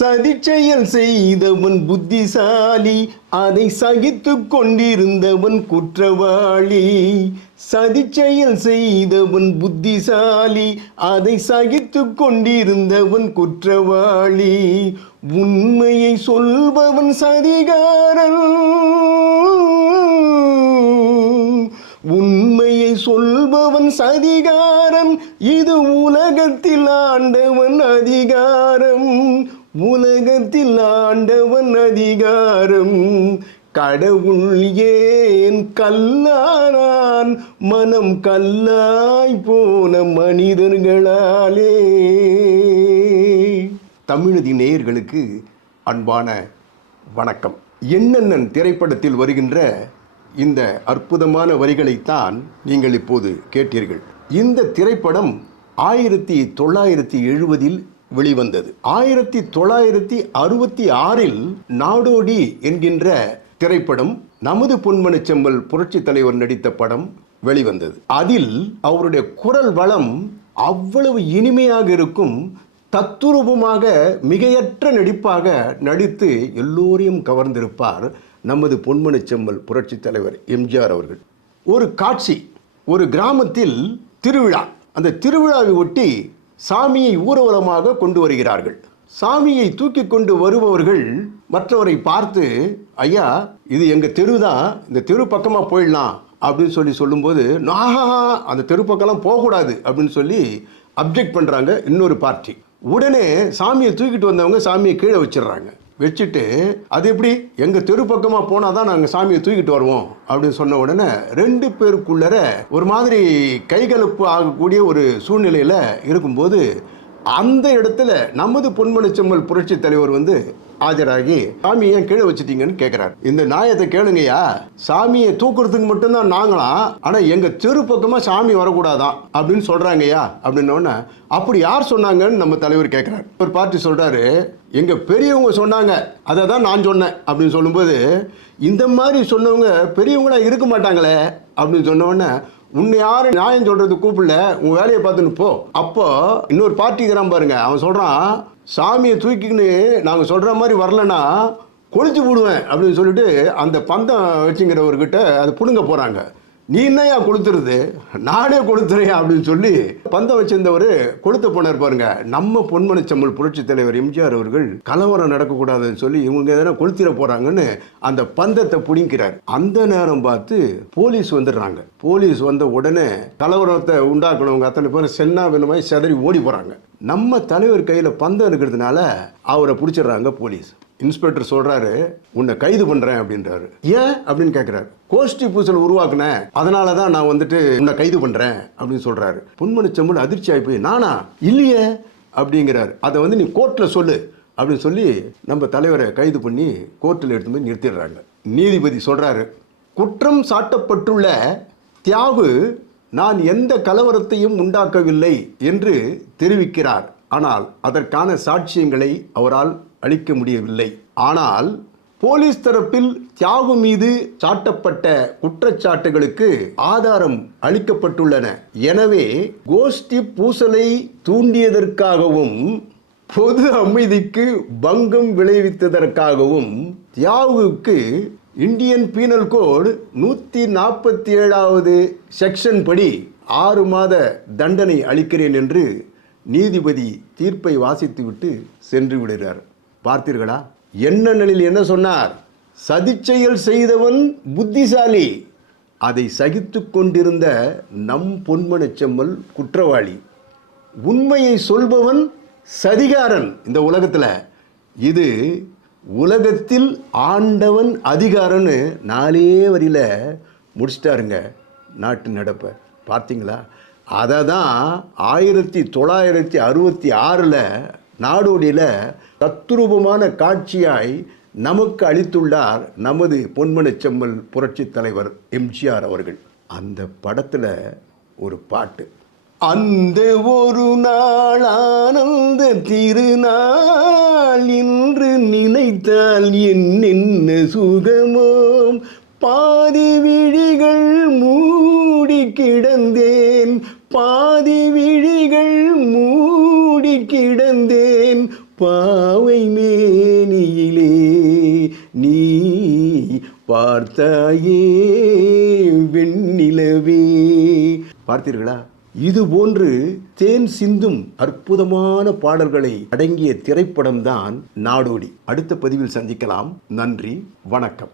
சதி செயல் செய்தவன் புத்திசாலி அதை சகித்து கொண்டிருந்தவன் குற்றவாளி. சதி செயல் செய்தவன் புத்திசாலி அதை சகித்து கொண்டிருந்தவன் குற்றவாளி. உண்மையை சொல்பவன் சதிகாரன். உண்மையை சொல்பவன் சதிகாரம் இது உலகத்தில் ஆண்டவன் அதிகாரம். உலகத்தில் ஆண்டவன் அதிகாரம். கடவுள் ஏன் கல்லானான்? மனம் கல்லாய் போன மனிதர்களாலே. தமிழதி நேயர்களுக்கு அன்பான வணக்கம். என்னென்னன் திரைப்படத்தில் வருகின்ற இந்த அற்புதமான வரிகளைத்தான் நீங்கள் இப்போது கேட்டீர்கள். இந்த திரைப்படம் ஆயிரத்தி தொள்ளாயிரத்தி எழுபதில் வெளிவந்தது. ஆயிரத்தி தொள்ளாயிரத்தி அறுபத்தி ஆறில் நாடோடி என்கின்ற திரைப்படம் நமது பொன்மனச் செம்மல் புரட்சி தலைவர் நடித்த படம் வெளிவந்தது. அதில் அவருடைய குரல் வளம் அவ்வளவு இனிமையாக இருக்கும் தத்துரூபமாக மிகையற்ற நடிப்பாக நடித்து எல்லோரையும் கவர்ந்திருப்பார் நமது பொன்மனச் செம்மல் புரட்சி தலைவர் எம்ஜிஆர் அவர்கள். ஒரு காட்சி ஒரு கிராமத்தில் திருவிழா. அந்த திருவிழாவை ஒட்டி சாமியை ஊர்வலமாக கொண்டு வருகிறார்கள். சாமியை தூக்கி கொண்டு வருபவர்கள் மற்றவரை பார்த்து ஐயா இது எங்கள் தெரு தான். இந்த தெரு பக்கமாக போயிடலாம். அப்படின்னு சொல்லி சொல்லும்போது நாஹா அந்த தெரு பக்கம்லாம் போகக்கூடாது. அப்படின்னு சொல்லி அப்ஜெக்ட் பண்ணுறாங்க இன்னொரு பார்ட்டி உடனே சாமியை தூக்கிட்டு வந்தவங்க சாமியை கீழே வச்சிடுறாங்க. வச்சுட்டு அது எப்படி? எங்கள் தெரு பக்கமாக போனால் தான் நாங்கள் சாமியை தூக்கிட்டு வருவோம் அப்படின்னு சொன்ன உடனே ரெண்டு பேருக்குள்ளர ஒரு மாதிரி கைகலப்பு ஆகக்கூடிய ஒரு சூழ்நிலையில் இருக்கும்போது அந்த இடத்துல நமது பொன்மனச்செம்மல் புரட்சி தலைவர் வந்து ஆஜராகி சாமி ஏன் கீழே வச்சுட்டீங்கன்னு கேட்குறாரு இந்த நாயத்தை கேளுங்கய்யா. சாமியை தூக்குறதுக்கு மட்டும்தான் நாங்களாம் ஆனால் எங்கள் தெரு பக்கமாக சாமி வரக்கூடாதான் அப்படின்னு சொல்கிறாங்கய்யா அப்படின்னோடனே அப்படி யார் சொன்னாங்கன்னு நம்ம தலைவர் கேட்குறாரு ஒரு பார்ட்டி சொல்கிறாரு எங்கள் பெரியவங்க சொன்னாங்க அதை தான் நான் சொன்னேன் அப்படின்னு சொல்லும்போது இந்த மாதிரி சொன்னவங்க பெரியவங்களா இருக்க மாட்டாங்களே அப்படின்னு சொன்ன உன்னை யாரும் நியாயம் சொல்றது கூப்பிடல உன் வேலையை பார்த்துன்னு போ. அப்போ இன்னொரு பார்ட்டிக்கிறான் பாருங்க. அவன் சொல்றான் சாமியை தூக்கிக்கின்னு நாங்கள் சொல்ற மாதிரி வரலன்னா கொளுத்தி விடுவேன் அப்படின்னு சொல்லிட்டு அந்த பந்தம் வச்சுங்கிறவர்கிட்ட அதை பிடுங்க போறாங்க. நீ என்னையா கொடுத்துருது நானே கொடுத்துறேன் அப்படின்னு சொல்லி பந்தம் வச்சிருந்தவர் கொளுத்த போனார் பாருங்க. நம்ம பொன்மனச்செம்மல் புரட்சி தலைவர் எம்ஜிஆர் அவர்கள் கலவரம் நடக்கக்கூடாதுன்னு சொல்லி இவங்க எதனா கொளுத்திட போறாங்கன்னு அந்த பந்தத்தை பிடிக்கிறார் அந்த நேரம் பார்த்து போலீஸ் வந்துடுறாங்க. போலீஸ் வந்த உடனே கலவரத்தை உண்டாக்கணவங்க அத்தனை பேர் சென்னா வினமாய் செதறி ஓடி போறாங்க. நம்ம தலைவர் கையில் பந்தம் இருக்கிறதுனால அவரை பிடிச்சிடுறாங்க போலீஸ். இன்ஸ்பெக்டர் சொல்றாரு உன்னை கைது பண்றேன் அப்படின்றாரு. ஏன்? அப்படின்னு கேட்கிறாரு கோஷ்டி பூசல் உருவாக்குனேன் அதனால தான் நான் வந்துட்டு உன்னை கைது பண்றேன் அப்படின்னு சொல்றாரு. பொன்மணி செம்மல் அதிர்ச்சி ஆகி போய் நானா? இல்லையே? அப்படிங்கிறாரு. அதை வந்து நீ கோர்ட்டில் சொல்லு அப்படின்னு சொல்லி நம்ம தலைவரை கைது பண்ணி கோர்ட்டில் எடுத்து போய் நிறுத்திடுறாங்க. நீதிபதி சொல்றாரு குற்றம் சாட்டப்பட்டுள்ள தியாகு நான் எந்த கலவரத்தையும் உண்டாக்கவில்லை என்று தெரிவிக்கிறார். ஆனால் அதற்கான சாட்சியங்களை அவரால் அளிக்க முடியவில்லை. ஆனால் போலீஸ் தரப்பில் தியாகு மீது சாட்டப்பட்ட குற்றச்சாட்டுகளுக்கு ஆதாரம் அளிக்கப்பட்டுள்ளன. எனவே கோஷ்டி பூசலை தூண்டியதற்காகவும் பொது அமைதிக்கு பங்கம் விளைவித்ததற்காகவும் தியாகுவுக்கு இந்தியன் பீனல் கோடு நூற்றி நாற்பத்தி ஏழாவது செக்ஷன் படி ஆறு மாத தண்டனை அளிக்கிறேன் என்று நீதிபதி தீர்ப்பை வாசித்துவிட்டு சென்று விடுகிறார். பார்த்தீர்களா? என்ன நிலையில் என்ன சொன்னார்? சதிச்செயல் செய்தவன் புத்திசாலி. அதை சகித்து கொண்டிருந்த நம் பொன்மனச்செம்மல் குற்றவாளி. உண்மையை சொல்பவன் சதிகாரன். இந்த உலகத்தில் இது உலகத்தில் ஆண்டவன் அதிகாரம்னு நாலே வரியில் முடிச்சிட்டாருங்க நாட்டு நடப்பை. பார்த்தீங்களா? அதை தான் ஆயிரத்தி தொள்ளாயிரத்தி அறுபத்தி ஆறில் நாடோடியில் தத்ரூபமான காட்சியாய் நமக்கு அளித்துள்ளார் நமது பொன்மனச் செம்மல் புரட்சி தலைவர் எம்ஜிஆர் அவர்கள். அந்த படத்தில் ஒரு பாட்டு. அந்த ஒரு நாள் ஆனந்த திருநாள் இன்று நினைத்தால் என்னென்ன சுகமோம். பாதி விழிகள் மூடி கிடந்தேன். பாதி விழிகள் மூடி கிடந்தேன். பாவை மேனியிலே நீ பார்த்தாயே வெண்ணிலவே. பார்த்தீர்களா? இது போன்று தேன் சிந்தும் அற்புதமான பாடல்களை அடங்கிய திரைப்படம்தான் நாடோடி. அடுத்த பதிவில் சந்திக்கலாம். நன்றி. வணக்கம்.